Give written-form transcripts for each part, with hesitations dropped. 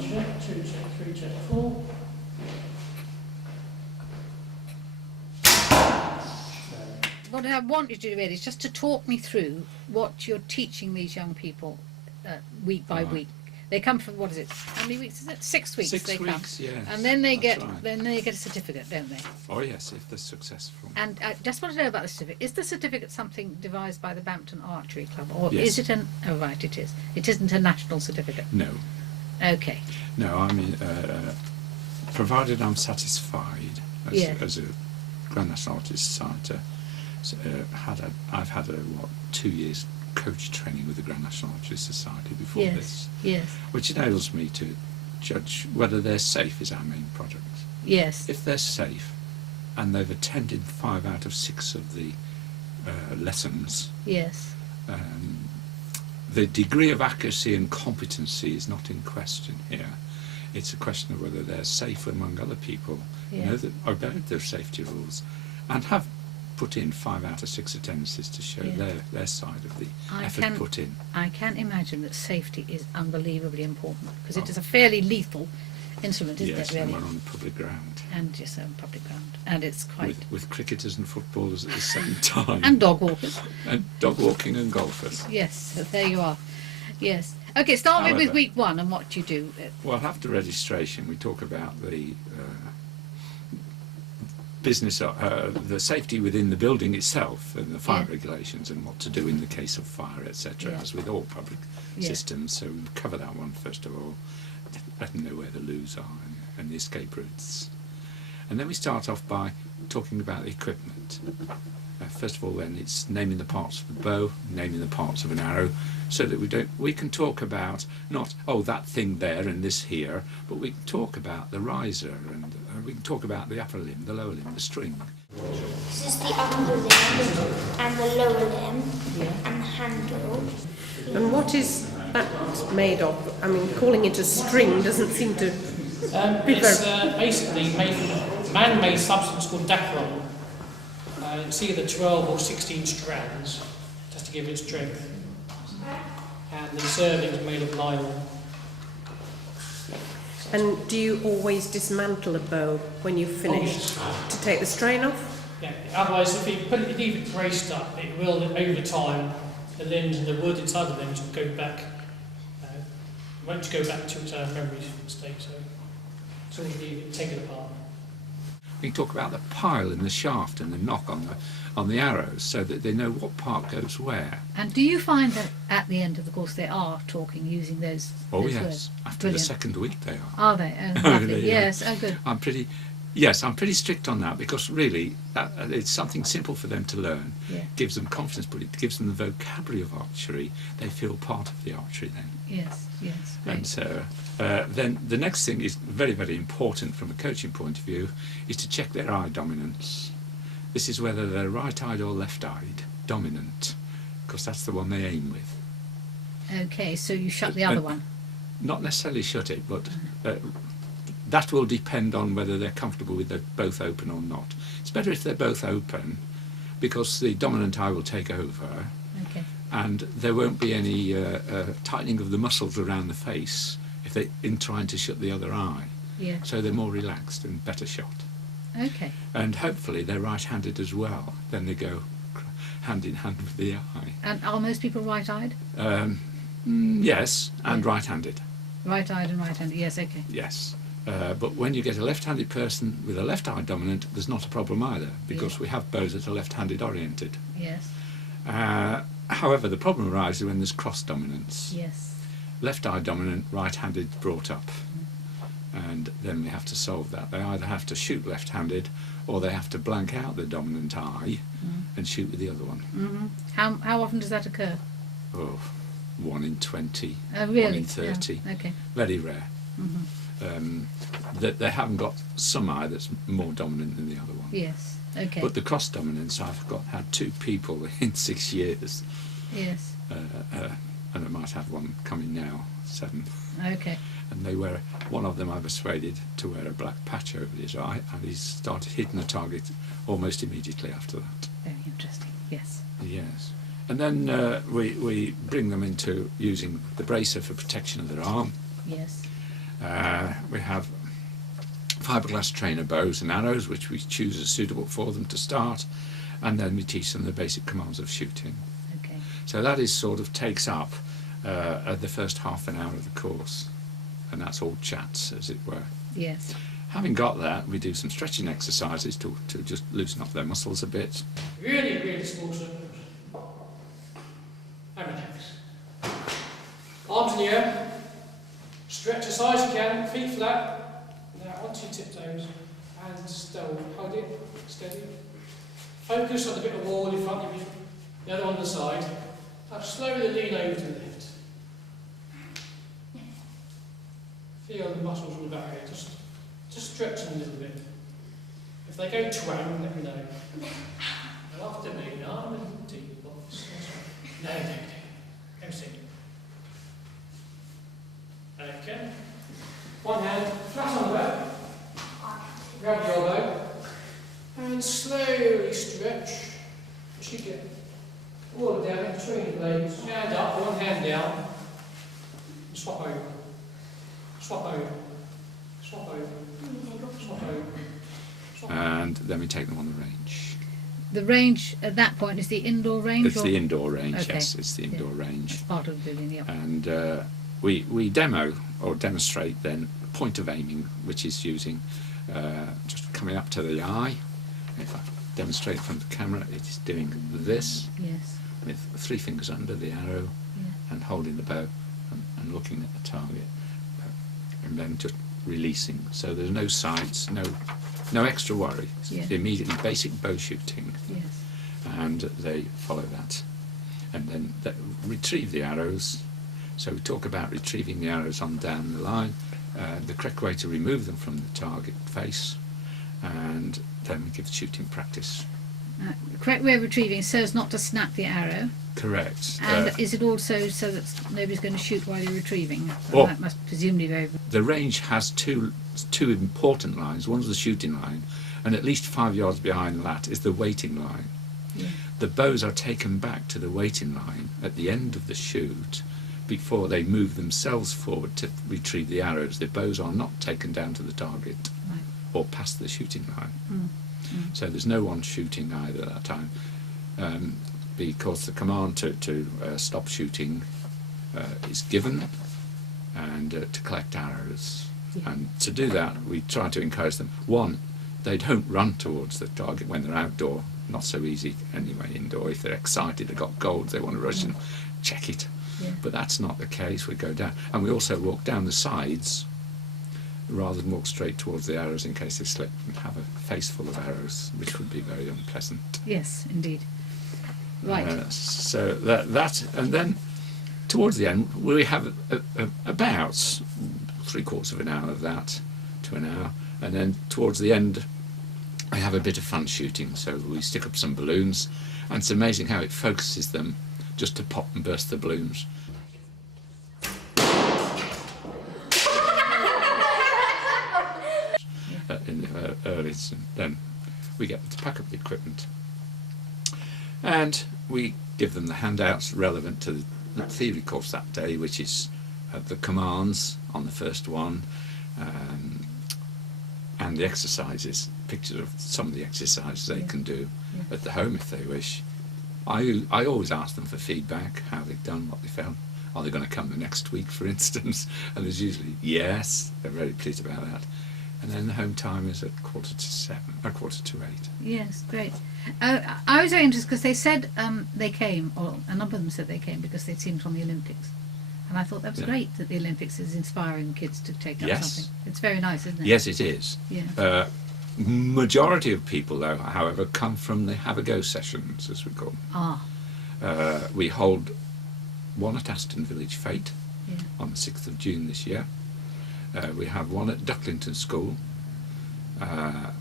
1 check, 2 check, 3 check, 4. What I want you to do really is just to talk me through what you're teaching these young people week by week. They come from, what is it? How many weeks is it? 6 weeks. 6 they weeks, come, yes. and then they get right. then they get a certificate, don't they? Oh yes, if they're successful. And I just want to know about the certificate. Is the certificate something devised by the Bampton Archery Club, or Yes. is it an? Oh right, it is. It isn't a national certificate. No, Okay. no. I mean, provided I'm satisfied as a Grand National Artist Society, I've had 2 years coach training with the Grand National Archery Society before this, Yes. which enables me to judge whether they're safe is our main product. Yes. If they're safe and they've attended 5 out of 6 of the lessons, Yes. the degree of accuracy and competency is not in question here. It's a question of whether they're safe among other people, know that obeyed their safety rules, and have put in 5 out of 6 attendances to show their side of the effort put in. I can imagine that safety is unbelievably important, because it is a fairly lethal instrument, isn't Yes, it, really? and we're on public ground. And just on public ground. And it's quite... With cricketers and footballers at the same time. And dog walkers. And dog walking and golfers. Yes, so there you are. Yes. Okay, start with However, week 1 and what you do. Well, after registration, we talk about the business, the safety within the building itself and the fire regulations and what to do in the case of fire, etc., as with all public systems. So we cover that one first of all, let them know where the loos are and the escape routes. And then we start off by talking about the equipment. First of all, then, it's naming the parts of the bow, naming the parts of an arrow, so that we can talk about not, oh, that thing there and this here, but we can talk about the riser, and we can talk about the upper limb, the lower limb, the string. This is the upper limb and the lower limb and the handle. And what is that made of? I mean, calling it a string doesn't seem to be It's basically made from man-made substance called dacron. It's either 12 or 16 strands, just to give it strength. And the serving is made of nylon. And do you always dismantle a bow when you've finished to take the strain off? Yeah. Otherwise, if you put it, leave it braced up, it will, over time, the limbs and the wood inside the limbs will go back. Won't go back to its memory state. So, as soon as you leave it, take it apart. We can talk about the pile and the shaft and the knock on the arrows, so that they know what part goes where. And do you find that at the end of the course they are talking using those Yes. words? After Brilliant. the second week they are. Are they? Oh, lovely. Yeah. Yes, oh good. I'm pretty strict on that, because really it's something simple for them to learn. Gives them confidence, but it gives them the vocabulary of archery. They feel part of the archery then. Yes, great. And so then the next thing is very, very important from a coaching point of view, is to check their eye dominance. This is whether they're right-eyed or left-eyed dominant, because that's the one they aim with. Okay, so you shut the other one. Not necessarily shut it, but that will depend on whether they're comfortable with them both open or not. It's better if they're both open, because the dominant eye will take over. Okay. And there won't be any tightening of the muscles around the face if they're in trying to shut the other eye. Yeah. So they're more relaxed and better shot. Okay. And hopefully they're right-handed as well. Then they go hand in hand with the eye. And are most people right-eyed? Yes, and right-handed. Right-eyed and right-handed. Yes. Okay. Yes. But when you get a left-handed person with a left-eye dominant, there's not a problem either, because we have bows that are left-handed oriented. Yes. However, the problem arises when there's cross-dominance. Yes. Left-eye dominant, right-handed brought up. And then we have to solve that. They either have to shoot left-handed, or they have to blank out the dominant eye and shoot with the other one. Mm-hmm. How often does that occur? Oh, 1 in 20, Oh, really? 1 in 30. Yeah. Okay. Very rare. That they haven't got some eye that's more dominant than the other one. Yes. Okay. But the cross dominance, I've had 2 people in 6 years, Yes. and I might have one coming now, 7. Okay. And one of them I persuaded to wear a black patch over his eye, and he started hitting the target almost immediately after that. Very interesting. Yes. Yes. And then we bring them into using the bracer for protection of their arm. Yes. We have fiberglass trainer bows and arrows, which we choose as suitable for them to start, and then we teach them the basic commands of shooting. Okay. So that is sort of takes up the first half an hour of the course, and that's all chats, as it were. Yes. Having got that, we do some stretching exercises to just loosen up their muscles a bit. Really, really small circles. Hammer jacks. Arms in the air. Stretch as high as you can, feet flat. Now onto your tiptoes and still hold it, steady. Focus on the bit of wall in front of you, the other on the side. Now slowly lean over to the left. Feel the muscles in the back here, just stretch them a little bit. If they go twang, let me know. And after me, arm and deep box. No. Go sit. Okay. One hand flat on the back. Grab the elbow. And slowly stretch. As you get all the way down between the blades. Hand up, one hand down. Swap over. Swap over. Swap over. Swap over. Swap over. And then we take them on the range. The range at that point is the indoor range? It's the indoor range, Okay. yes, it's the indoor range. That's part of the building, yeah. And we demo or demonstrate then point of aiming, which is using just coming up to the eye. If I demonstrate from the camera, it is doing this Yes. with 3 fingers under the arrow Yeah. and holding the bow and looking at the target, and then just releasing. So there's no sights, no extra worry. It's Yeah. immediately basic bow shooting, Yes. and they follow that. And then they retrieve the arrows. So we talk about retrieving the arrows on down the line, the correct way to remove them from the target face, and then we give shooting practice. The correct way of retrieving so as not to snap the arrow. Correct. And is it also so that nobody's going to shoot while you're retrieving? Well, That must presumably be very... the range has two important lines. One's the shooting line, and at least 5 yards behind that is the waiting line. Yeah. The bows are taken back to the waiting line at the end of the shoot before they move themselves forward to retrieve the arrows. The bows are not taken down to the target Right. or past the shooting line. Mm. So there's no one shooting either at that time, because the command to stop shooting is given, and to collect arrows. Yeah. And to do that, we try to encourage them. One, they don't run towards the target when they're outdoor. Not so easy anyway indoor. If they're excited, they've got gold, they want to rush and check it. Yeah. But that's not the case. We go down, and we also walk down the sides rather than walk straight towards the arrows in case they slip and have a face full of arrows, which would be very unpleasant. Yes, indeed. Right. So that, and then towards the end, we have about 3/4 of an hour of that to an hour, and then towards the end, I have a bit of fun shooting. So we stick up some balloons, and it's amazing how it focuses them just to pop and burst the balloons. In the early, and then we get them to pack up the equipment, and we give them the handouts relevant to the theory course that day, which is the commands on the first one, and the exercises, pictures of some of the exercises they can do at the home if they wish. I always ask them for feedback, how they've done, what they found. Are they going to come the next week, for instance? And there's usually yes, they're very pleased about that. And then the home time is at 7:45, or 7:45. Yes, great. I was very interested because they said they came, or a number of them said they came because they'd seen it on the Olympics. And I thought that was great that the Olympics is inspiring kids to take up something. It's very nice, isn't it? Yes, it is. Yeah. Majority of people, though, however, come from the have-a-go sessions, as we call them. Ah, We hold one at Aston Village Fete yeah. on the 6th of June this year. We have one at Ducklington School a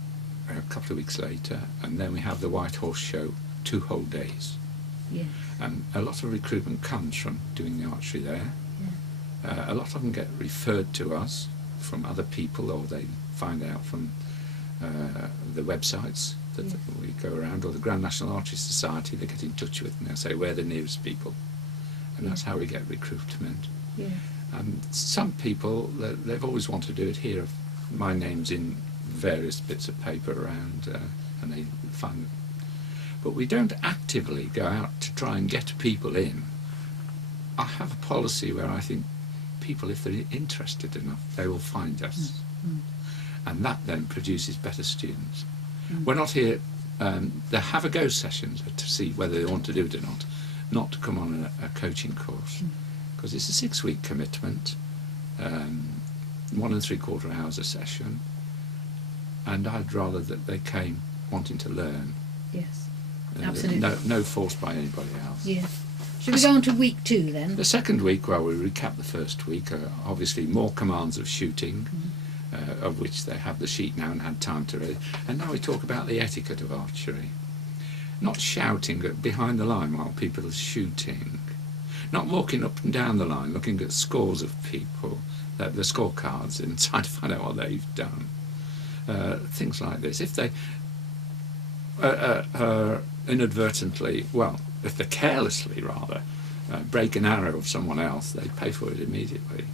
couple of weeks later, and then we have the White Horse Show 2 whole days. Yeah. And a lot of recruitment comes from doing the archery there. Yeah. A lot of them get referred to us from other people, or they find out from the websites that we go around, or the Grand National Archery Society. They get in touch with and they say we're the nearest people, and that's how we get recruitment. Yeah. And some people, they've always wanted to do it here. My name's in various bits of paper around, and they find it. But we don't actively go out to try and get people in. I have a policy where I think people, if they're interested enough, they will find us. And that then produces better students. We're not here, they have a go sessions to see whether they want to do it or not to come on a coaching course. Because it's a 6-week commitment, 1 3/4 hours a session, and I'd rather that they came wanting to learn. Yes, absolutely. No force by anybody else. Yeah. Should we go on to week 2 then? The second week, well, we recap the first week. Obviously, more commands of shooting, of which they have the sheet now and had time to read. And now we talk about the etiquette of archery. Not shouting behind the line while people are shooting. Not walking up and down the line looking at scores of people, the scorecards, and trying to find out what they've done. Things like this. If they inadvertently, well, if they carelessly rather, break an arrow of someone else, they pay for it immediately.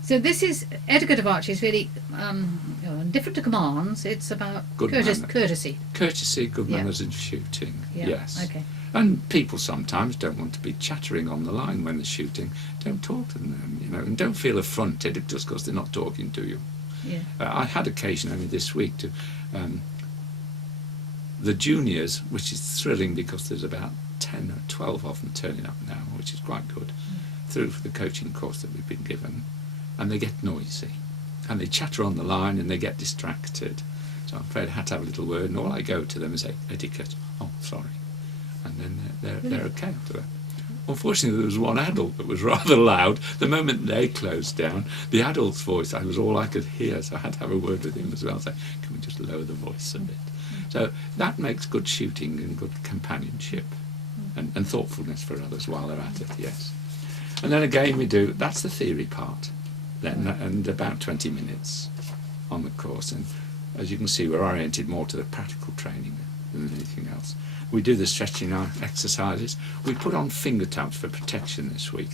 So this is etiquette of archery is really different to commands. It's about courtesy. Courtesy, good manners in shooting. Yeah. Yes. Okay. And people sometimes don't want to be chattering on the line when they're shooting. Don't talk to them, and don't feel affronted just because they're not talking to you. Yeah. I had occasion only this week to the juniors, which is thrilling because there's about 10 or 12 of them turning up now, which is quite good, through the coaching course that we've been given, and they get noisy, and they chatter on the line and they get distracted. So I'm afraid I had to have a little word, and all I go to them and say, etiquette, oh, sorry. And then they're okay to it. Unfortunately, there was one adult that was rather loud. The moment they closed down, the adult's voice, that was all I could hear, so I had to have a word with him as well, say, can we just lower the voice a bit? So that makes good shooting and good companionship and thoughtfulness for others while they're at it, yes. And then again we do, that's the theory part, then, and about 20 minutes on the course. And as you can see, we're oriented more to the practical training than anything else. We do the stretching exercises. We put on finger tabs for protection this week.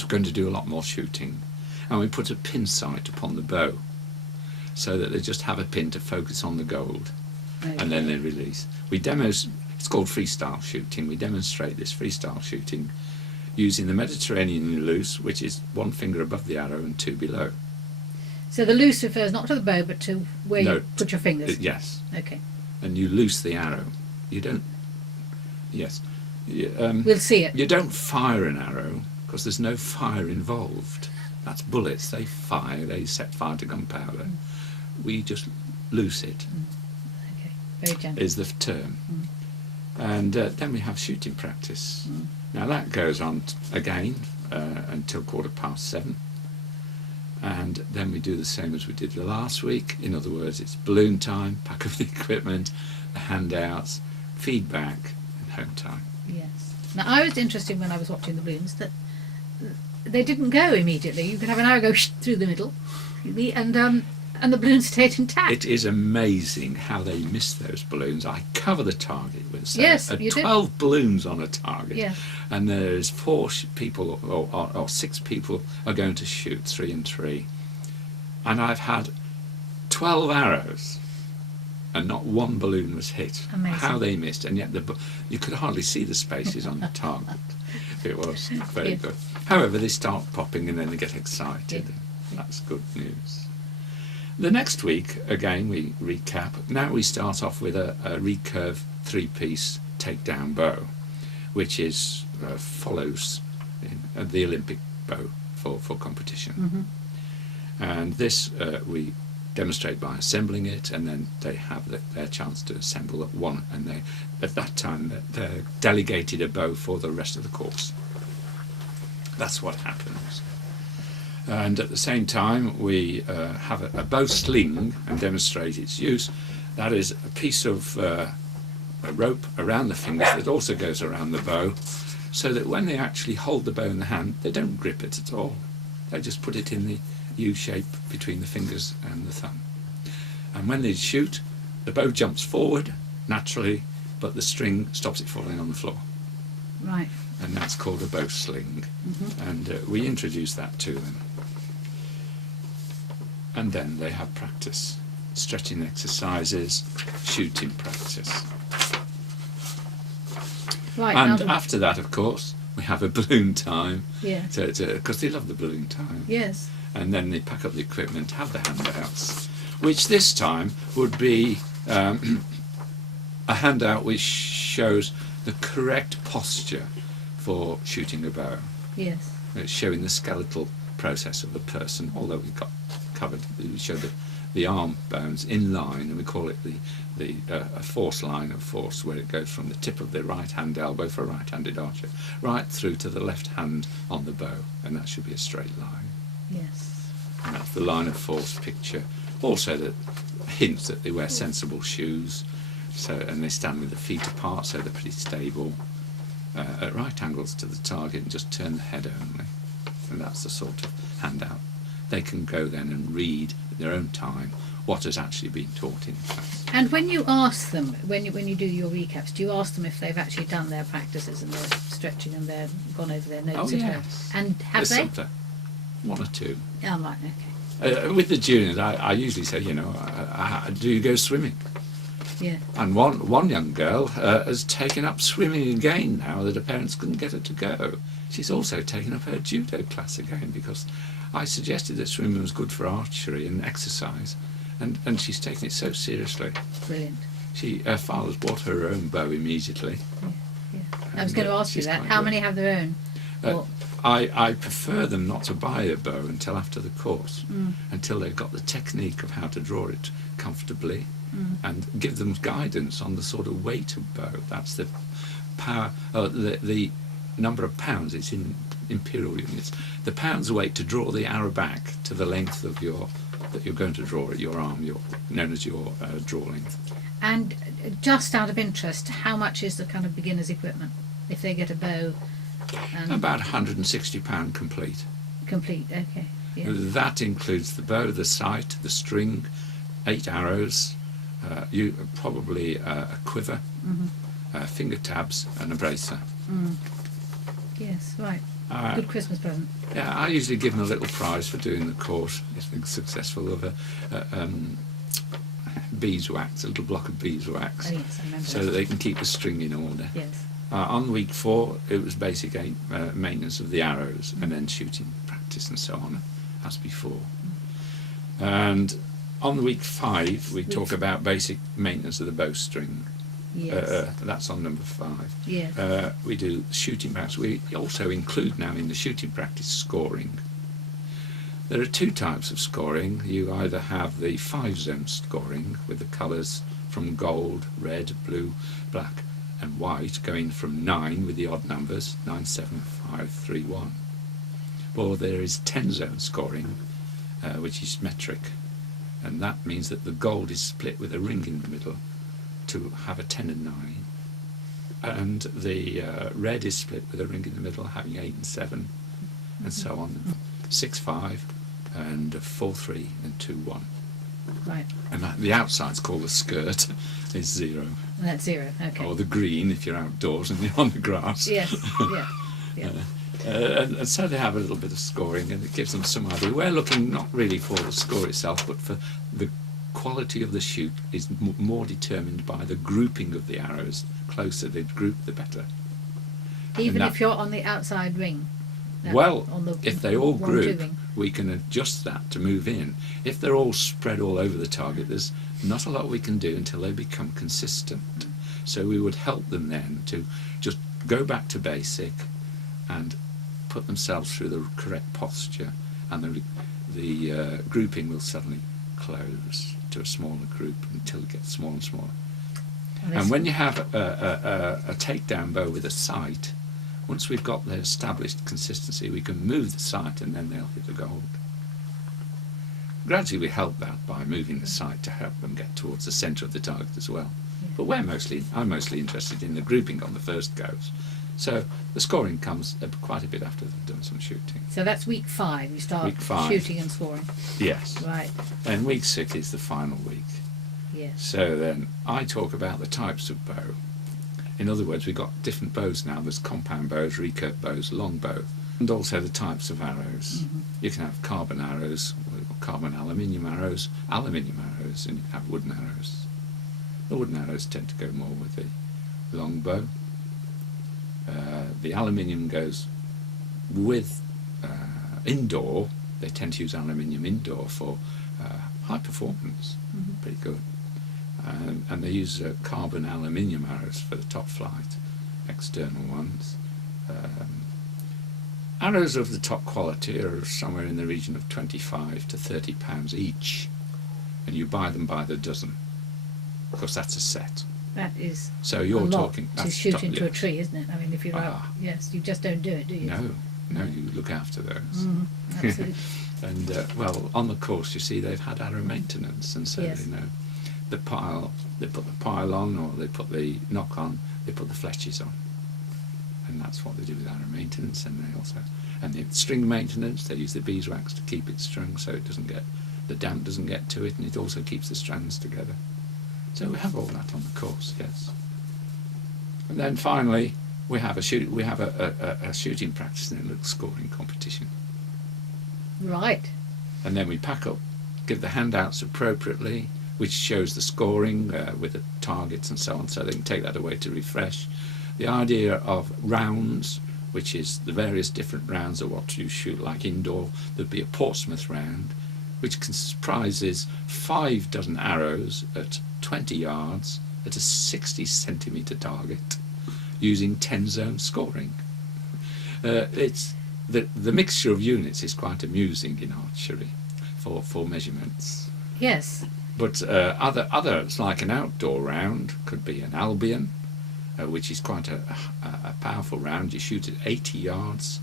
We're going to do a lot more shooting. And we put a pin sight upon the bow so that they just have a pin to focus on the gold. Okay. And then they release. It's called freestyle shooting. We demonstrate this freestyle shooting using the Mediterranean loose, which is 1 finger above the arrow and 2 below. So the loose refers not to the bow, but to where you put your fingers? Yes. Okay. And you loose the arrow. You don't... Yes. We'll see it. You don't fire an arrow because there's no fire involved. That's bullets. They fire. They set fire to gunpowder. We just loose it. Okay. Very gentle. Is the term. And then we have shooting practice. Now that goes on again until 7:15. And then we do the same as we did the last week. In other words, it's balloon time, pack up the equipment, the handouts, feedback, and home time. Yes. Now I was interested when I was watching the balloons that they didn't go immediately. You could have an arrow go through the middle, and the balloon stayed intact. It is amazing how they miss those balloons. I cover the target with, say, 12 balloons on a target, and there's 4 people or 6 people are going to shoot 3 and 3, and I've had 12 arrows and not 1 balloon was hit. Amazing. How they missed, and yet you could hardly see the spaces on the target. It was very good. However, they start popping and then they get excited. That's good news. The next week, again, we recap. Now we start off with a recurve 3-piece takedown bow, which follows the Olympic bow for competition. And this we demonstrate by assembling it, and then they have their chance to assemble at one, and at that time they're delegated a bow for the rest of the course. That's what happens. And at the same time we have a bow sling and demonstrate its use. That is a piece of a rope around the fingers that also goes around the bow, so that when they actually hold the bow in the hand, they don't grip it at all. They just put it in the U shape between the fingers and the thumb. And when they shoot, the bow jumps forward naturally, but the string stops it falling on the floor. Right. and that's called a bow sling. And we introduce that to them. And then they have practice, stretching exercises, shooting practice. Right. And now after that, of course, we have a balloon time. Yeah. Because they love the balloon time. Yes. And then they pack up the equipment, have the handouts, which this time would be a handout which shows the correct posture for shooting a bow. Yes. It's showing the skeletal process of a person, although we've got covered, we show the arm bones in line, and we call it a force line of force, where it goes from the tip of the right hand elbow for a right-handed archer right through to the left hand on the bow, and that should be a straight line. Yes. And that's the line of force picture. Also that hints that they wear sensible shoes, and they stand with the feet apart, so they're pretty stable, at right angles to the target, and just turn the head only. And that's the sort of handout. They can go then and read at their own time what has actually been taught in class. And when you ask them, when you do your recaps, do you ask them if they've actually done their practices and their stretching and they've gone over their notes at home? And have they? One or two. Oh, right, okay. With the juniors, I usually say, do you go swimming? Yeah. And one young girl has taken up swimming again now that her parents couldn't get her to go. She's also taken up her judo class again, because I suggested that swimming was good for archery and exercise, and she's taken it so seriously. Brilliant. Her father's bought her own bow immediately. Yeah. I was going to ask you that. How many have their own? I prefer them not to buy a bow until after the course, until they've got the technique of how to draw it comfortably, and give them guidance on the sort of weight of bow. That's the power, the number of pounds. It's in imperial units. The pounds weight to draw the arrow back to the length of that you're going to draw at your arm, known as your draw length. And just out of interest, how much is the kind of beginner's equipment if they get a bow? About £160 complete. Complete, okay. Yeah. That includes the bow, the sight, the string, 8 arrows, probably a quiver, finger tabs, and a bracer. Yes, right. Good Christmas present. Yeah, I usually give them a little prize for doing the course if they're successful, of beeswax, a little block of beeswax, Oh yes, I remember so that they can keep the string in order. Yes. On week 4, it was basic maintenance of the arrows, and then shooting practice and so on, as before. And on week 5, we talk about basic maintenance of the bowstring. Yes. That's on number 5. Yes. We do shooting practice. We also include now in the shooting practice scoring. There are 2 types of scoring. You either have the 5-zone scoring with the colours from gold, red, blue, black and white, going from 9 with the odd numbers, 9, 7, 5, 3, 1. Or there is 10-zone scoring, which is metric, and that means that the gold is split with a ring in the middle to have a 10 and 9, and the red is split with a ring in the middle, having 8 and 7, and so on, 6, 5, and 4, 3, and 2, 1. Right. And the outside's called the skirt, is 0. And that's 0, okay. Or the green if you're outdoors and you're on the grass. Yes, yeah. And so they have a little bit of scoring, and it gives them some idea. We're looking not really for the score itself, but for the quality of the shoot is more determined by the grouping of the arrows. Closer they group, the better. Even if you're on the outside ring? Well, on the if they all group, ring. we can adjust that to move in. If they're all spread all over the target, there's not a lot we can do until they become consistent. So we would help them then to just go back to basic and put themselves through the correct posture, and the grouping will suddenly close to a smaller group until it gets smaller and smaller. And when you have a takedown bow with a sight, once we've got the established consistency, we can move the sight and then they'll hit the gold. Gradually we help that by moving the sight to help them get towards the centre of the target as well. Yeah. But I'm mostly interested in the grouping on the first goes. So the scoring comes quite a bit after they've done some shooting. So that's week 5, you start Week 5. shooting and scoring. Yes. Right. And week 6 is the final week. Yes. So then I talk about the types of bow. In other words, we've got different bows now. There's compound bows, recurve bows, long bow, and also the types of arrows. You can have carbon arrows, carbon aluminium arrows, and you can have wooden arrows. The wooden arrows tend to go more with the long bow. The aluminium goes with indoor. They tend to use aluminium indoor for high performance, pretty good. And they use carbon aluminium arrows for the top flight, external ones. Arrows of the top quality are somewhere in the region of £25 to £30 each, and you buy them by the dozen. Of course, that's a set. That is so you're a lot talking to shoot into a tree, isn't it? I mean, if you're out, yes, you just don't do it, do you? No, you look after those. Absolutely. And well, on the course, you see, they've had arrow maintenance, and so Yes. they know the pile. They put the pile on, or they put the knock on. They put the fletches on, and that's what they do with arrow maintenance. And they also, and the string maintenance, they use the beeswax to keep it strung, so it doesn't get, the damp doesn't get to it, and it also keeps the strands together. So we have all that on the course, yes. And then finally, we have a shooting practice and a little scoring competition. Right. And then we pack up, give the handouts appropriately, which shows the scoring with the targets and so on, so they can take that away to refresh. The idea of rounds, which is the various different rounds of what you shoot, like indoor, there'd be a Portsmouth round, which comprises 5 dozen arrows at 20 yards at a 60 centimetre target using 10 zone scoring. It's the mixture of units is quite amusing in archery for measurements. Yes. But others, like an outdoor round, could be an Albion, which is quite a powerful round. You shoot at 80 yards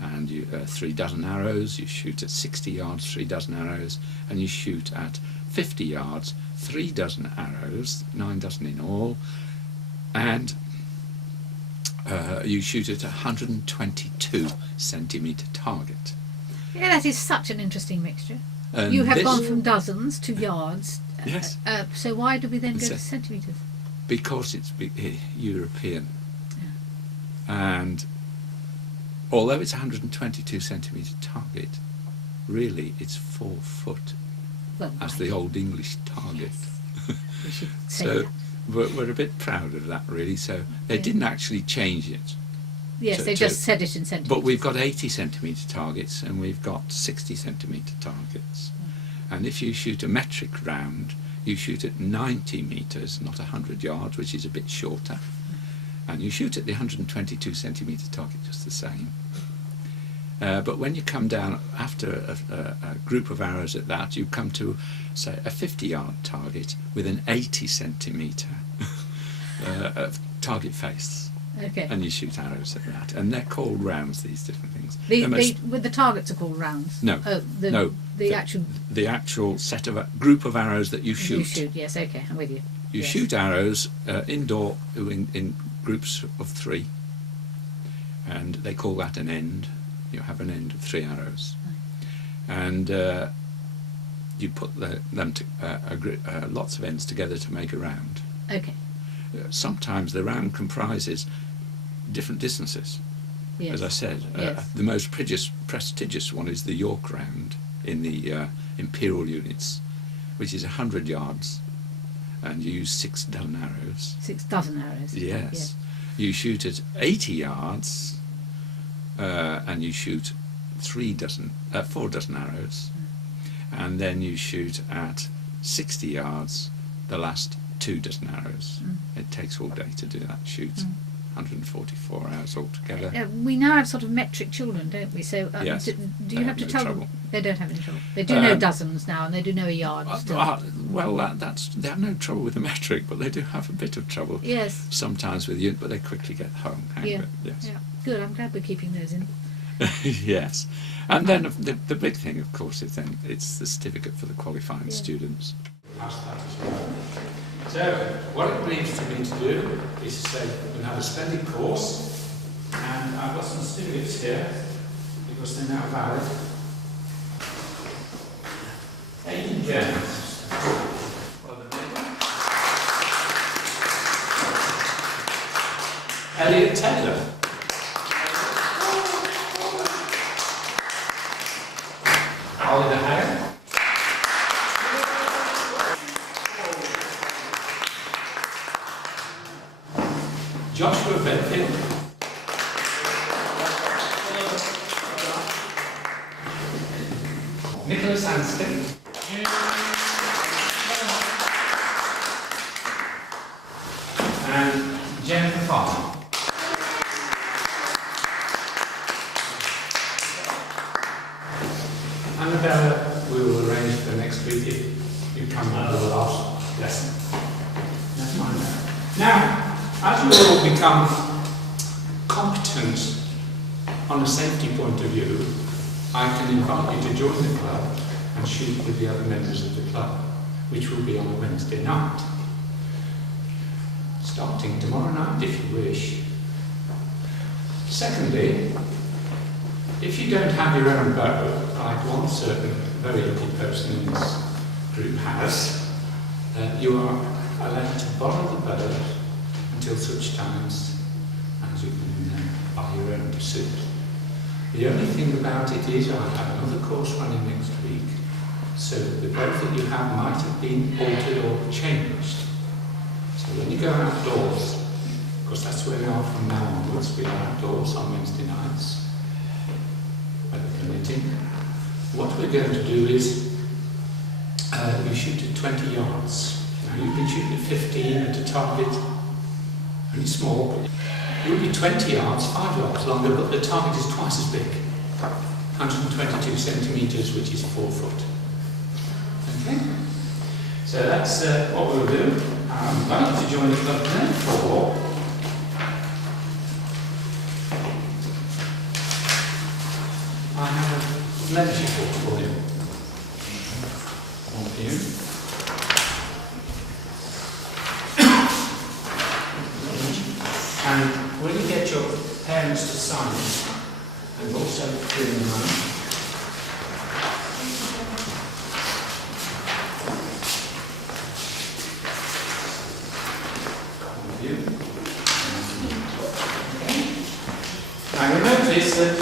and 3 dozen arrows. You shoot at 60 yards, 3 dozen arrows, and you shoot at 50 yards, 3 dozen arrows, 9 dozen in all, and you shoot at a 122 centimetre target. Yeah, that is such an interesting mixture. And you have gone from dozens to yards. Yes. So why do we then go to centimetres? Because it's European. And although it's a 122 centimetre target, really it's 4 foot, as the old English target. Yes. We should say So that. we're a bit proud of that, really. So they didn't actually change it. Yes, they just said it in centimetres. But we've got 80 centimetre targets and we've got 60 centimetre targets. And if you shoot a metric round, you shoot at 90 metres, not 100 yards, which is a bit shorter. And you shoot at the 122 centimetre target just the same. But when you come down after a group of arrows at that, you come to, say, a 50-yard target with an 80 centimetre target face. Okay. And you shoot arrows at that. And they're called rounds, these different things. The targets are called rounds? No. Oh, the actual... The actual set of group of arrows that you shoot. You shoot, yes, okay, I'm with you. You shoot arrows indoor in groups of 3, and they call that an end. You have an end of 3 arrows, and you put lots of ends together to make a round. Okay. Sometimes the round comprises different distances. Yes. As I said, Yes. the most prestigious one is the York round in the imperial units, which is 100 yards, and you use 6 dozen arrows. 6 dozen arrows. Yes. You shoot at 80 yards, and you shoot 4 dozen arrows, and then you shoot at 60 yards the last 2 dozen arrows. It takes all day to do that shoot. 144 hours altogether. We now have sort of metric children, don't we? So Yes, do you have to no tell trouble. them? They don't have any trouble. They do know dozens now, and they do know a yard still. Well, they have no trouble with the metric, but they do have a bit of trouble Yes. sometimes with unit, but they quickly get hang of it. Yes. Yeah. Good. I'm glad we're keeping those in. Yes. And then the big thing, of course, is then it's the certificate for the qualifying students. So, what it means to me to do is to say, we'll have a splendid course, and I've got some certificates here, because they're now valid. 18 Germans. Well, Elliot Taylor. Oliver Harris. Joshua Bedfield. Nicholas Anston. And Jennifer Farmer. Annabella, we will arrange for next week if you come out of the last lesson. That's mine now. Now, as you all become competent on a safety point of view, I can invite you to join the club and shoot with the other members of the club, which will be on a Wednesday night. Starting tomorrow night, if you wish. Secondly, if you don't have your own bow, like one certain very lucky person in this group has, you are allowed to borrow the bow until such times as you can buy your own suit. The only thing about it is I have another course running next week, so the bow that you have might have been altered or changed. So when you go outdoors, because that's where we are from now onwards, we are outdoors on Wednesday nights, weather permitting. What we're going to do is you shoot at 20 yards. Now you've been shooting at 15 at a target, only small, but you'll be 20 yards, 5 yards longer, but the target is twice as big, 122 centimetres, which is 4 foot. Okay? So that's what we'll do. I'm going to join the club then for I have a membership book for you. One for you. And when you get your parents to sign it, and also fill in the money, now you'll notice that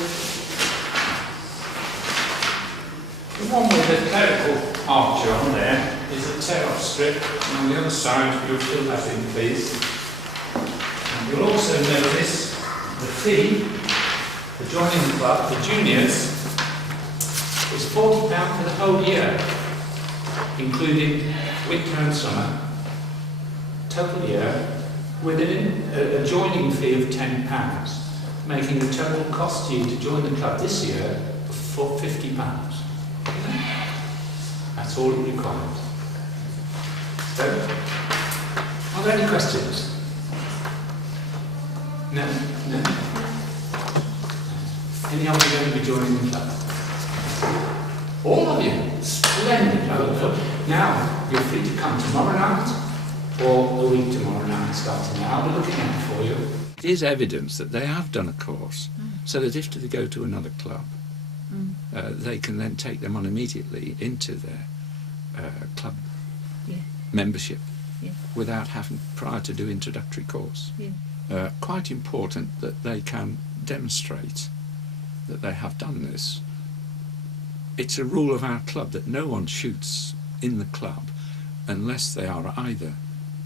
the one with the clerical archer on there is a tear-off strip, and on the other side you'll fill that in, please. And you'll also notice the fee for joining the club, the juniors, is £40 for the whole year, including winter and summer, total year, with a joining fee of £10. Making the total cost to you to join the club this year for £50. That's all it requires. So, are there any questions? No? No? Any of you going to be joining the club? All of you? Splendid. Now, you're free to come tomorrow night or the week tomorrow night starting now. I'll be looking out for you. It is evidence that they have done a course, so that if they go to another club, they can then take them on immediately into their club membership without having prior to do introductory course. Quite important that they can demonstrate that they have done this. It's a rule of our club that no one shoots in the club unless they are either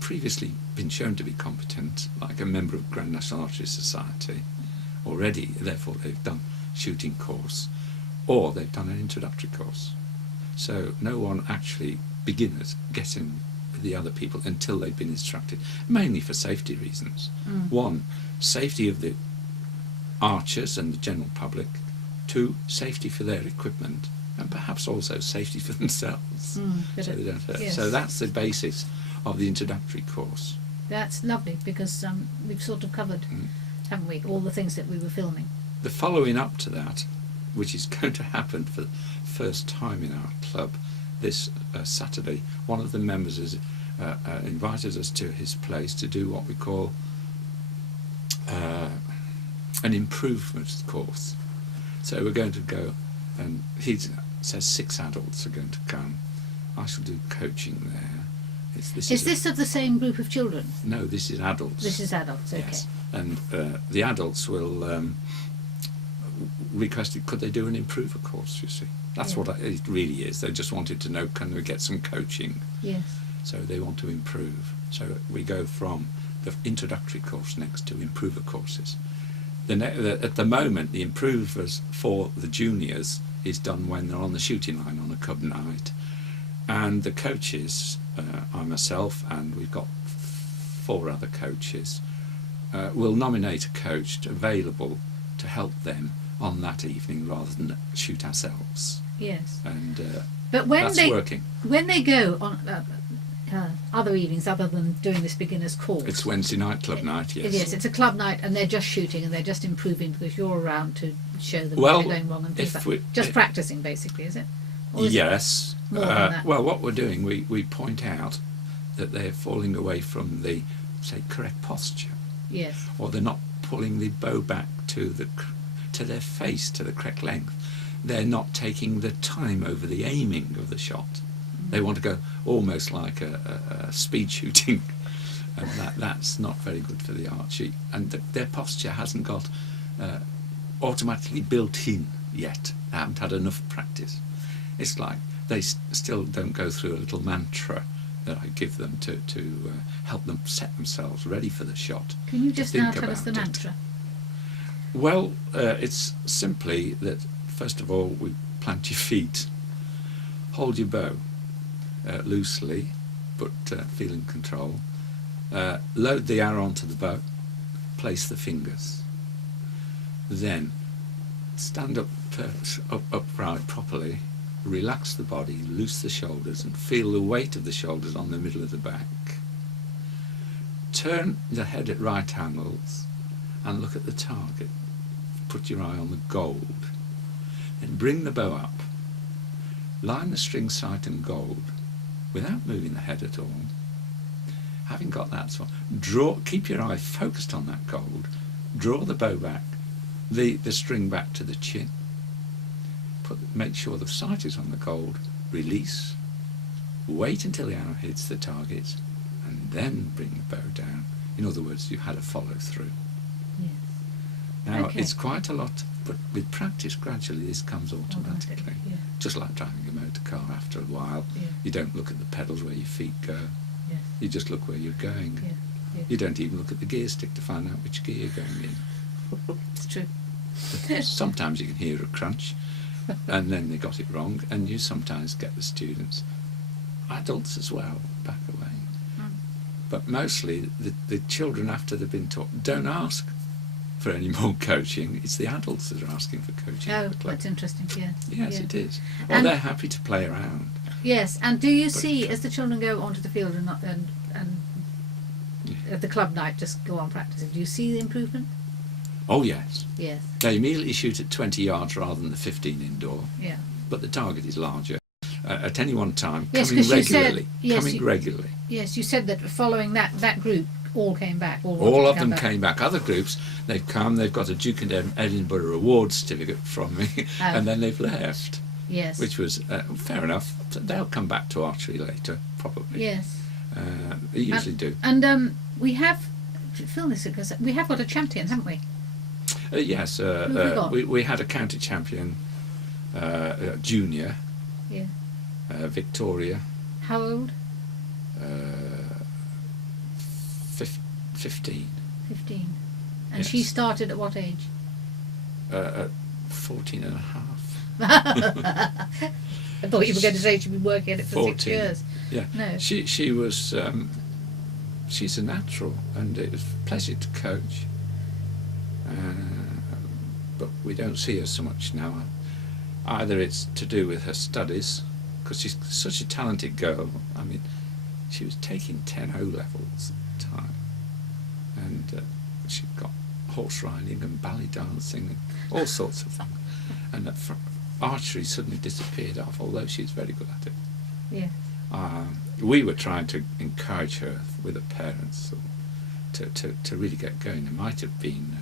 previously been shown to be competent, like a member of Grand National Archery Society already, therefore they've done shooting course, or they've done an introductory course. So no one actually, beginners, get in with the other people until they've been instructed, mainly for safety reasons. One, safety of the archers and the general public. Two, safety for their equipment, and perhaps also safety for themselves, so they don't hurt. So that's the basis of the introductory course. That's lovely, because we've sort of covered, haven't we, all the things that we were filming. The following up to that, which is going to happen for the first time in our club this Saturday, one of the members has invited us to his place to do what we call an improvement course. So we're going to go, and he says 6 adults are going to come. I shall do coaching there. Is this of the same group of children? No, this is adults. This is adults, okay. Yes. and the adults will request it, could they do an improver course, you see. That's Yeah. what it really is. They just wanted to know, can we get some coaching? Yes. So they want to improve. So we go from the introductory course next to improver courses. At the moment, the improvers for the juniors is done when they're on the shooting line on a cub night. And the coaches, I myself, and we've got 4 other coaches, will nominate a coach available to help them on that evening rather than shoot ourselves. Yes. And But when that's they working. when they go on other evenings other than doing this beginner's course, It's Wednesday night, club night, yes. Yes, it's a club night, and they're just shooting and they're just improving because you're around to show them Well, what they're going wrong and things if like that. Just practicing, basically, is it? Or is it Yes. more than that? Well, what we're doing, we point out that they're falling away from the, say, correct posture, Yes. or they're not pulling the bow back to their face to the correct length. They're not taking the time over the aiming of the shot. They want to go almost like a speed shooting, and that's not very good for the archery. And their posture hasn't got automatically built in yet. They haven't had enough practice. It's like they still don't go through a little mantra that I give them to help them set themselves ready for the shot. Can you just now think tell us the about it. mantra? Well, it's simply that, first of all, we plant your feet, hold your bow loosely, but feel in control, load the arrow onto the bow, place the fingers, then stand upright properly, relax the body, loose the shoulders, and feel the weight of the shoulders on the middle of the back. Turn the head at right angles and look at the target. Put your eye on the gold. Then bring the bow up. Line the string sight and gold without moving the head at all. Having got that sort, keep your eye focused on that gold. Draw the bow back, the string back to the chin. Make sure the sight is on the gold. Release. Wait until the arrow hits the target, and then bring the bow down. In other words, you had a follow through. Yes. Now, Okay. it's quite a lot, but with practice, gradually this comes automatically. Yeah. Just like driving a motor car after a while. Yeah. You don't look at the pedals where your feet go. Yes. You just look where you're going. Yeah. Yeah. You don't even look at the gear stick to find out which gear you're going in. It's true. Sometimes you can hear a crunch, and then they got it wrong, and you sometimes get the students, adults as well, back away. Mm. But mostly the children, after they've been taught, don't ask for any more coaching. It's the adults that are asking for coaching. Oh, at the club. that's interesting. Yeah. Yes, Yeah. it is. Well, And- they're happy to play around. Yes, and do you But- see as the children go onto the field and Yeah. at the club night just go on practicing? Do you see the improvement? Oh, yes. Yes. They immediately shoot at 20 yards rather than the 15 indoor, Yeah. but the target is larger. At any one time, Yes, coming 'cause you said- regularly. yes, coming you- regularly. Yes, you said that following that group all came back. All All wanted of to them come back. came back. Other groups, they've come, they've got a Duke of Edinburgh award certificate from me, Oh. and then they've left, Yes. which was fair enough. They'll come back to archery later, probably. Yes. They usually do. And we have, film this because we have got a champion, haven't we? Yes, Who have we got? we had a county champion, junior, Yeah. Victoria, How old? 15, 15. And Yes. she started at what age? at 14 and a half. I thought you were going to say she'd been working at it for 6 14. years. Yeah, No. she was. She's a natural, and it was a pleasure to coach. But we don't see her so much now. Either it's to do with her studies, because she's such a talented girl. I mean, she was taking 10 O levels at the time, and she got horse riding and ballet dancing and all sorts of things. And archery suddenly disappeared off, although she's very good at it. Yeah. We were trying to encourage her with her parents to really get going. They might have been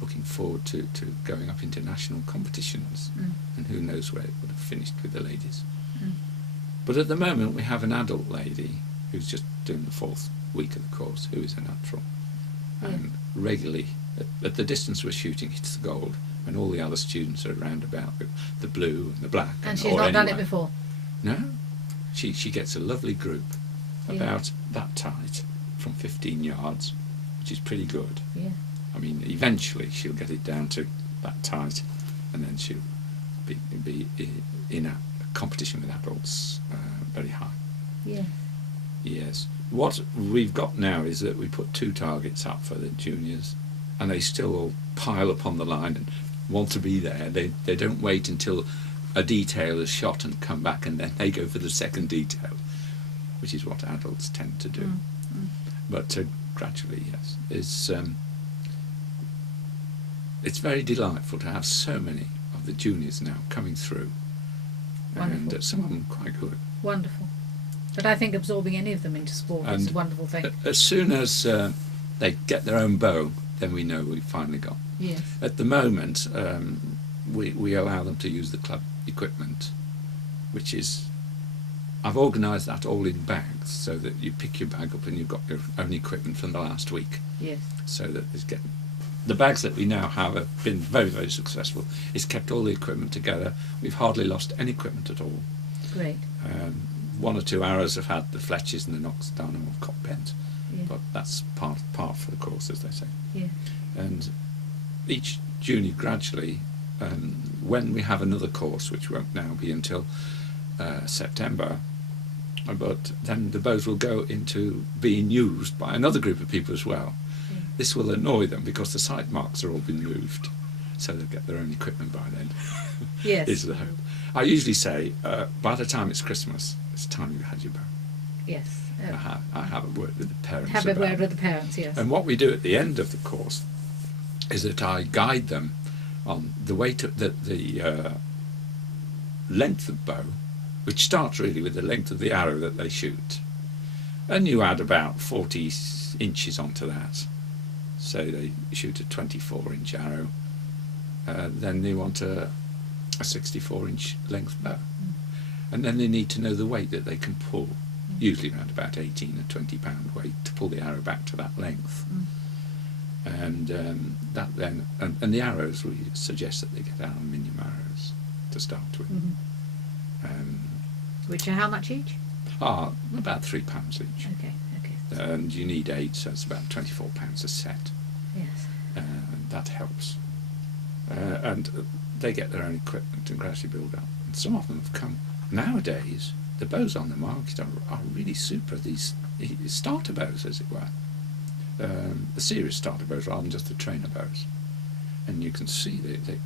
looking forward to going up into national competitions, and who knows where it would have finished with the ladies. Mm. But at the moment we have an adult lady who's just doing the 4th week of the course, who is a natural, and regularly, at the distance we're shooting, hits the gold, and all the other students are around about the blue and the black. And she's not done it before? No. She gets a lovely group, Yeah. about that tight, from 15 yards, which is pretty good. Yeah. I mean, eventually she'll get it down to that tight, and then she'll be in a competition with adults very high. Yeah. Yes. What we've got now is that we put 2 targets up for the juniors, and they still all pile up on the line and want to be there. They don't wait until a detail is shot and come back, and then they go for the second detail, which is what adults tend to do. But gradually, yes, it's very delightful to have so many of the juniors now coming through. Wonderful. And some of them quite good. Wonderful. But I think absorbing any of them into sport is a wonderful thing. As soon as they get their own bow, then we know we've finally got. Yes. At the moment, we allow them to use the club equipment, which is, I've organised that all in bags, so that you pick your bag up and you've got your own equipment from the last week. Yes. So that the bags that we now have been very, very successful. It's kept all the equipment together. We've hardly lost any equipment at all. Great. 1 or 2 arrows have had the fletches and the knocks down and cock bent, Yeah. but that's part for the course, as they say. Yeah. And each junior gradually, when we have another course, which won't now be until September, but then the bows will go into being used by another group of people as well. Yeah. This will annoy them because the sight marks are all been moved, so they'll get their own equipment by then. Yes. Is the hope. I usually say, by the time it's Christmas, it's time you had your bow. Yes. I have a word with the parents. Have a about word it. with the parents, yes. And what we do at the end of the course is that I guide them on the way to the length of bow, which starts really with the length of the arrow that they shoot, and you add about 40 inches onto that. So they shoot a 24-inch arrow, then they want a 64-inch length bow, and then they need to know the weight that they can pull, usually around about 18 or 20 pound weight, to pull the arrow back to that length. And that then, and the arrows, we suggest that they get aluminium arrows to start with. Which are how much each? About £3 each. Okay. And you need 8, so it's about £24 a set. Yes. That helps. And they get their own equipment and gradually build up. And some of them have come. Nowadays, the bows on the market are really super. These starter bows, as it were. The serious starter bows rather than just the trainer bows. And you can see they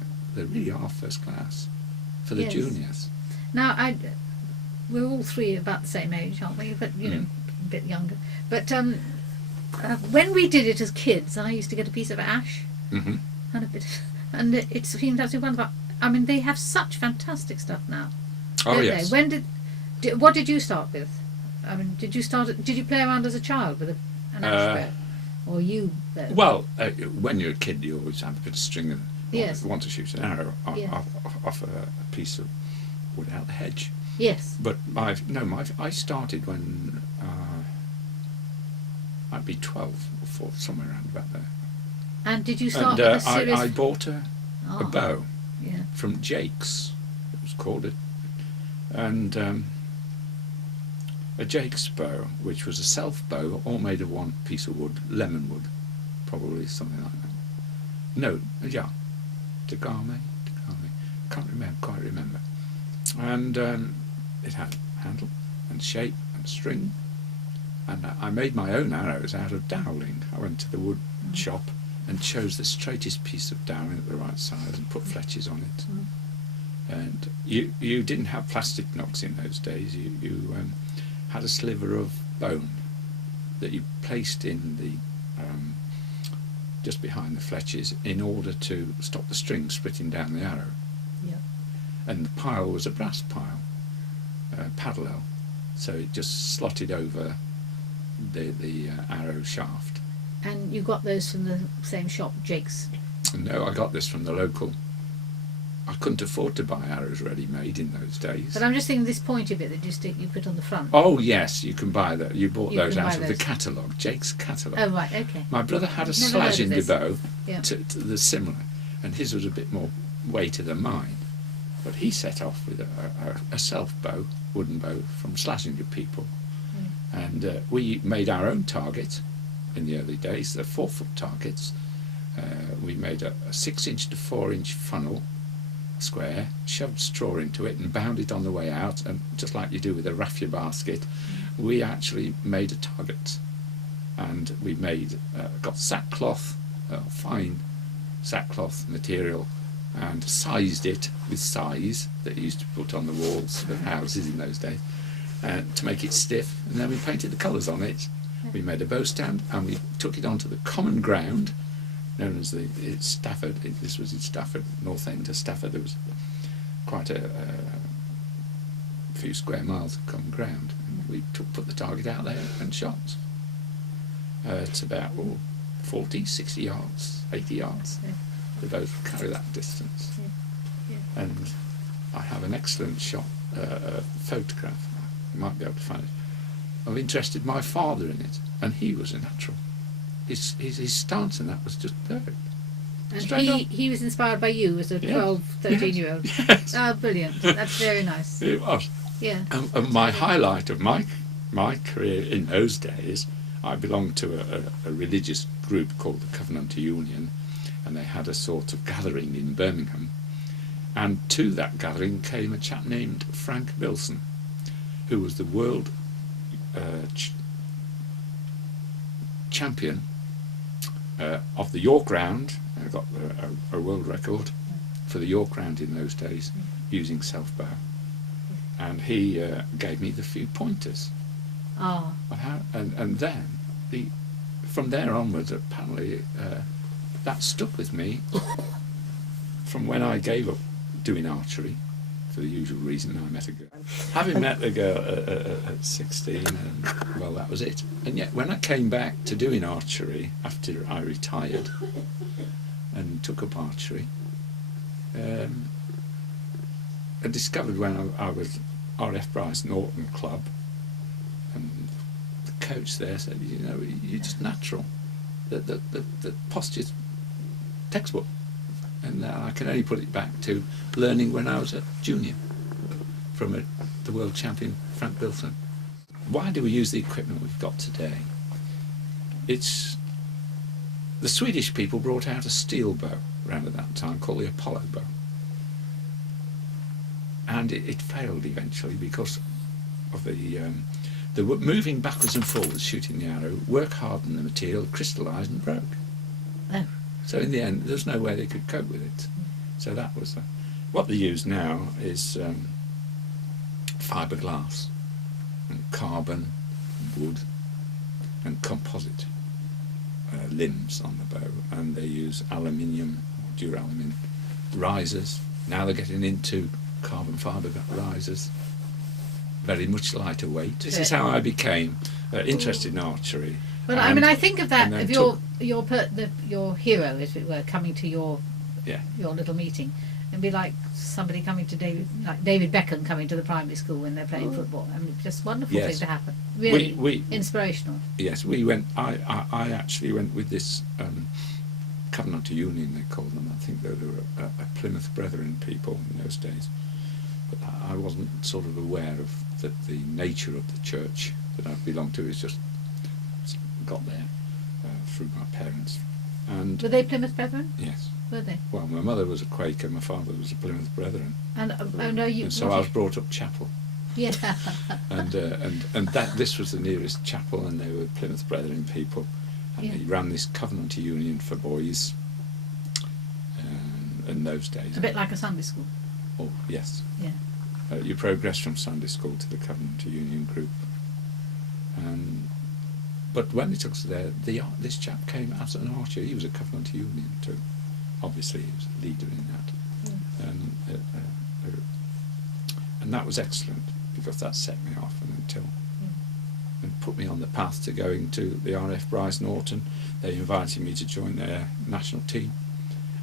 really are first class for the Yes. juniors. Now, we're all 3 about the same age, aren't we? But, you know, a bit younger. But when we did it as kids, I used to get a piece of ash Mm-hmm. and it seemed absolutely wonderful. I mean, they have such fantastic stuff now. Oh, don't yes. they? What did you start with? I mean, did you play around as a child with an ash bow? Or you? Well, when you're a kid, you always have a bit of string and Yes. want to shoot an arrow Yes. off a piece of wood out the hedge. Yes. But I started when I'd be 12 or 4, somewhere around about there. And did you start And with a serious... I bought a bow Yeah. from Jake's, it was called it, and a Jake's bow, which was a self bow, all made of one piece of wood, lemon wood, probably something like that. No, yeah, Tagame, can't quite remember. And it had handle and shape and string, and I made my own arrows out of dowling. I went to the wood shop and chose the straightest piece of dowling at the right size and put fletches on it. And you didn't have plastic knocks in those days. You had a sliver of bone that you placed in the just behind the fletches in order to stop the string splitting down the arrow. Yeah. And the pile was a brass pile, parallel, so it just slotted over the arrow shaft. And you got those from the same shop, Jake's? No, I got this from the local I couldn't afford to buy arrows ready-made in those days. But I'm just thinking this pointy bit that you put on the front. Oh yes, you can buy that. You bought You those can out buy of the those. catalogue, Jake's catalogue. Oh right, okay. My brother had a Never heard of slashing this. bow Yeah. to the similar, and his was a bit more weightier than mine. But he set off with a self bow, wooden bow from slashing people, and we made our own target in the early days. They're 4-foot targets. We made a 6-inch to 4-inch funnel square, shoved straw into it and bound it on the way out, and just like you do with a raffia basket, we actually made a target. And we made got sackcloth, fine sackcloth material, and sized it with size that you used to put on the walls of houses in those days to make it stiff, and then we painted the colours on it. We made a bow stand and we took it onto the common ground known as the Stafford. This was in Stafford, North End of Stafford. There was quite a few square miles of common ground. And we put the target out there and shot. It's about 40, 60 yards, 80 yards. Yeah. The bows would carry that distance. Yeah. And I have an excellent photograph. You might be able to find it. I've interested my father in it, and he was a natural. His stance in that was just perfect. And Straight on. he was inspired by you as a 12, 13-year-old. Yes. Oh, brilliant. That's very nice. It was. Yeah. And my highlight of my career in those days, I belonged to a religious group called the Covenant Union, and they had a sort of gathering in Birmingham. And to that gathering came a chap named Frank Wilson, who was the world champion of the York round. I got a world record for the York round in those days using self bow, and he gave me the few pointers Oh. of how, and then from there onwards apparently that stuck with me from when I gave up doing archery for the usual reason. I met a girl. Having met the girl at 16, and well, that was it. And yet when I came back to doing archery after I retired and took up archery, I discovered when I was RF Bryce Norton Club, and the coach there said, you know, you're just natural. The posture's textbook. And I can only put it back to learning when I was a junior from the world champion Frank Wilson. Why do we use the equipment we've got today? It's the Swedish people brought out a steel bow around at that time called the Apollo bow, and it failed eventually because of the moving backwards and forwards shooting the arrow. Work hardened the material, crystallised and broke. Oh. So in the end, there's no way they could cope with it. So that was what they use now is fiberglass and carbon, and wood, and composite limbs on the bow, and they use aluminium, duralumin risers. Now they're getting into carbon fibre risers, very much lighter weight. This is how I became interested in archery. Well, I mean, I think of that, and then of your hero, as it were, coming to your little meeting, and be like somebody coming to David Beckham coming to the primary school when they're playing football. I mean, just wonderful thing to happen. Really we inspirational. Yes, we went. I actually went with this Covenant Union, they called them. I think they were a Plymouth Brethren people in those days. But I wasn't sort of aware of the nature of the church that I belonged to. Is just got there through my parents. And Were they Plymouth Brethren? yes. Were they? Well, my mother was a Quaker, my father was a Plymouth Brethren, And and so I was brought up chapel. Yeah. and this was the nearest chapel, and they were Plymouth Brethren people, and they ran this Covenant Union for boys in those days. A bit like a Sunday school. Oh yes. Yeah. You progress from Sunday school to the Covenant Union group, but when they took us there, this chap came as an archer. He was a Covenant Union too. Obviously, he was a leader in that, and that was excellent because that set me off and put me on the path to going to the RF Bryce Norton. They invited me to join their national team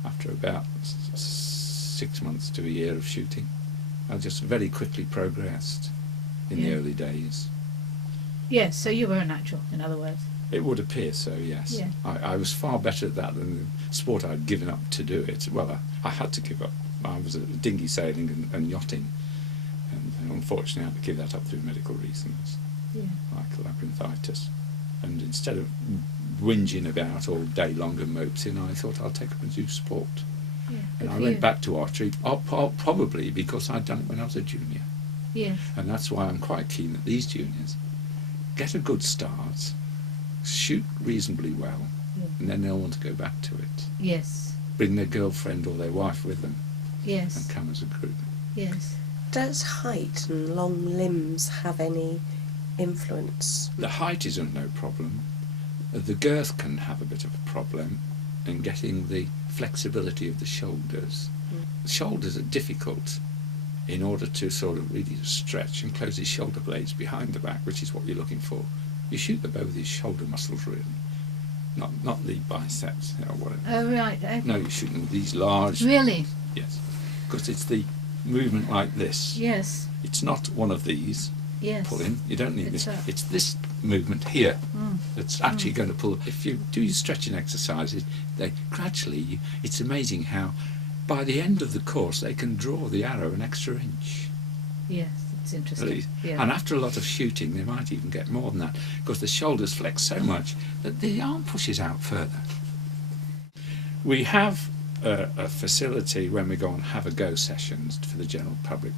after about 6 months to a year of shooting. I just very quickly progressed in the Yeah. early days. Yes, so you were a natural, in other words. It would appear so, yes. Yeah. I was far better at that than the sport I'd given up to do it. Well, I had to give up. I was at dinghy sailing and yachting, and unfortunately I had to give that up through medical reasons, Yeah. like labyrinthitis. And instead of whinging about all day long and moping, I thought I'll take up and do sport. Yeah. And good I for went you. back to archery, probably because I'd done it when I was a junior. Yes. And that's why I'm quite keen that these juniors get a good start, shoot reasonably well, Yeah. and then they'll want to go back to it. Yes. Bring their girlfriend or their wife with them Yes. and come as a group. Yes. Does height and long limbs have any influence? The height isn't no problem. The girth can have a bit of a problem in getting the flexibility of the shoulders. The shoulders are difficult in order to sort of really stretch and close his shoulder blades behind the back, which is what you're looking for. You shoot the bow with his shoulder muscles, really, not the biceps, whatever. Oh, right. Okay. No, you're shooting with these large. Really? Yes, because it's the movement like this. Yes. It's not one of these. Yes. Pull in. You don't need It's this. that. It's this movement here Mm. that's actually going to pull. If you do your stretching exercises, they gradually. It's amazing how, by the end of the course, they can draw the arrow an extra inch. Yes. It's interesting. Really. Yeah. And after a lot of shooting, they might even get more than that because the shoulders flex so much that the arm pushes out further. We have a facility when we go on have-a-go sessions for the general public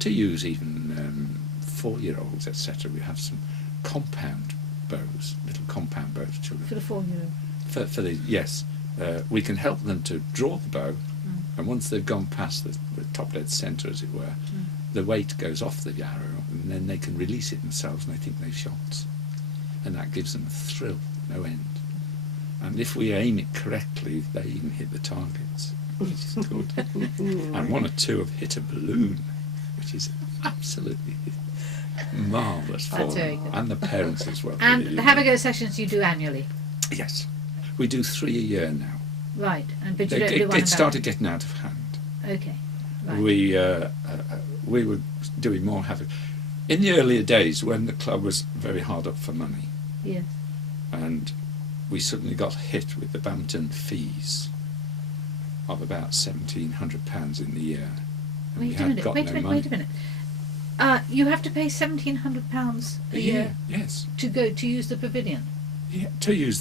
to use even 4-year-olds, etc. We have some compound bows, little compound bows for children. For the 4-year-old. For the yes, we can help them to draw the bow, and once they've gone past the top dead centre, as it were, the weight goes off the arrow, and then they can release it themselves, and they think they've shot, and that gives them a thrill, no end. And if we aim it correctly, they even hit the targets, which is good. And 1 or 2 have hit a balloon, which is absolutely marvellous for That's them, very good. and the parents as well. And the have-a-go sessions you do annually? Yes, we do 3 a year now. Right. And but you don't do one It started getting out of hand. Okay. Right. We were doing more havoc in the earlier days when the club was very hard up for money, Yes. and we suddenly got hit with the Bampton fees of about £1,700 in the year. And we Wait a had minute. got Wait no a minute. money. Wait a minute. You have to pay £1,700 a year Yes, to go to use the pavilion, yeah, to use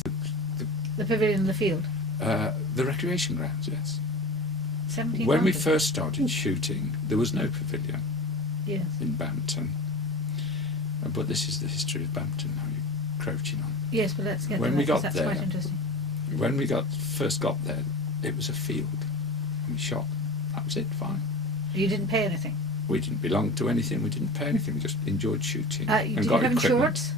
the pavilion in the field. the recreation grounds. Yes. 1,700. When we first started shooting, there was no pavilion Yes. in Bampton. But this is the history of Bampton now you're crouching on. Yes, but let's get When to we that, got 'cause that's there- quite interesting. When we first got there, it was a field. And we shot. That was it, fine. You didn't pay anything. We didn't belong to anything, we didn't pay anything, we just enjoyed shooting. Did you got have equipment. insurance?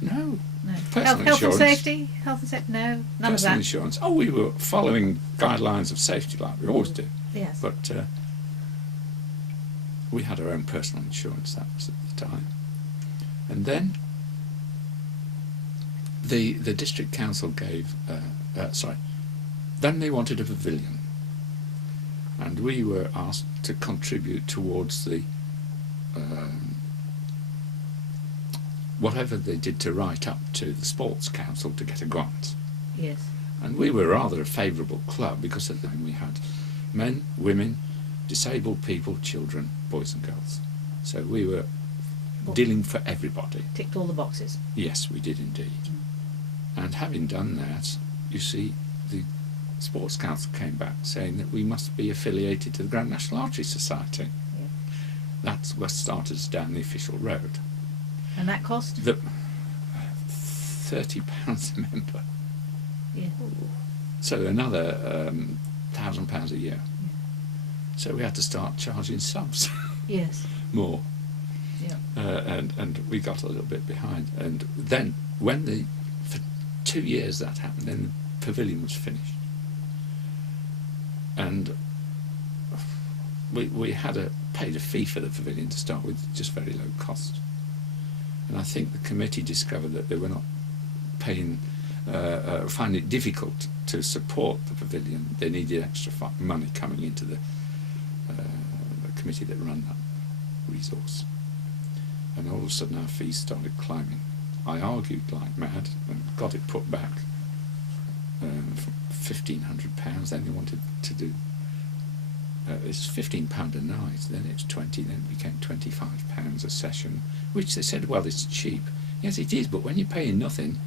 No. No. Personal Health and insurance. safety? Health and safety? No, none of Personal that. insurance. Oh, we were following guidelines of safety like we always do. Yes. But we had our own personal insurance, that was at the time. And then the district council gave, then they wanted a pavilion. And we were asked to contribute towards the, whatever they did to write up to the sports council to get a grant. Yes. And we were rather a favourable club because at the time we had men, women, disabled people, children, boys and girls. So we were dealing for everybody. Ticked all the boxes. Yes, we did indeed. And having done that, you see, the Sports Council came back saying that we must be affiliated to the Grand National Archery Society. Yeah. That's what started us down the official road. And that cost? £30 a member. Yeah. So another £1,000 a year. So we had to start charging subs Yes. more. Yeah. And we got a little bit behind. And then when for 2 years that happened, then the pavilion was finished. And we had paid a fee for the pavilion to start with, just very low cost. And I think the committee discovered that they were not paying find it difficult to support the pavilion. They needed extra money coming into the committee that run that resource. And all of a sudden our fees started climbing. I argued like mad and got it put back from £1,500. Then they wanted to do it's £15 a night, then it's 20, then it became £25 a session, which they said, well, it's cheap. Yes, it is, but when you're paying nothing,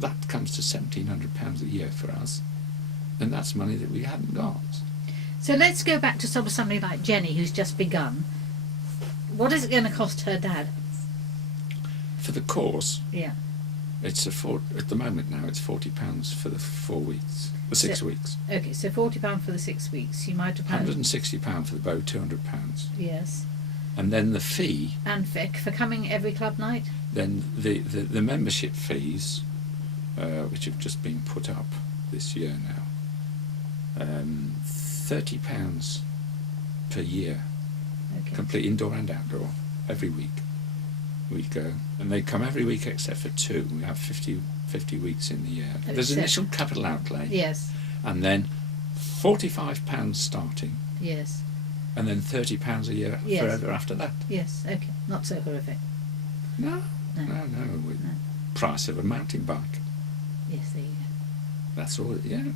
that comes to £1,700 a year for us, and that's money that we hadn't got. So let's go back to sort of somebody like Jenny, who's just begun. What is it going to cost her dad? For the course, Yeah. it's at the moment now it's £40 for the 4 weeks, the 6 weeks. Okay, so £40 for the 6 weeks. You might have had £160 for the bow, £200. Yes. And then the fee. And for coming every club night? Then the membership fees, which have just been put up this year now, £30 per year, Okay. complete indoor and outdoor, every week. We go, and they come every week except for 2. We have 50 weeks in the year. There's initial capital outlay. Yes. And then £45 starting, Yes. and then £30 a year Yes. forever after that. Yes. Okay. Not so horrific. No. No. Price of a mountain bike. Yes. There you go. That's all. Yeah.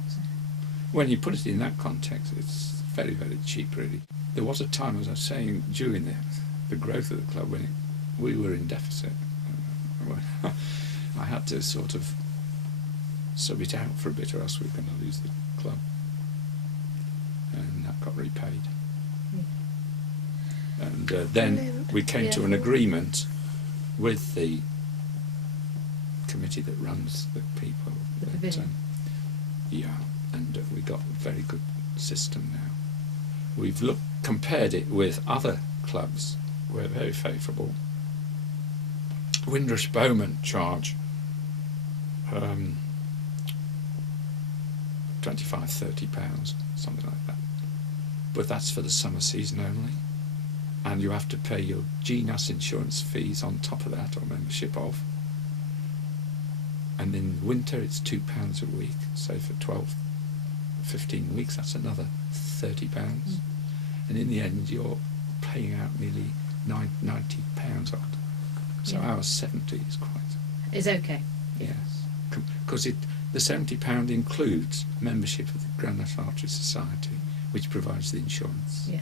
When you put it in that context, it's very, very cheap, really. There was a time, as I was saying, during the growth of the club, when we were in deficit. I had to sort of sub it out for a bit, or else we were going to lose the club. And that got repaid. Yeah. And then we came to an agreement with the committee that runs the people. The pavilion. And we got a very good system now. We've compared it with other clubs. We're very favourable. Windrush Bowman charge £25, £30, something like that. But that's for the summer season only. And you have to pay your GNAS insurance fees on top of that, or membership of. And in winter it's £2 a week. So for 15 weeks, that's another £30. And in the end, you're paying out nearly £90 odd. So our 70 is quite. It's okay. Yes, because the £70 includes membership of the Grand National Archery Society, which provides the insurance. Yeah.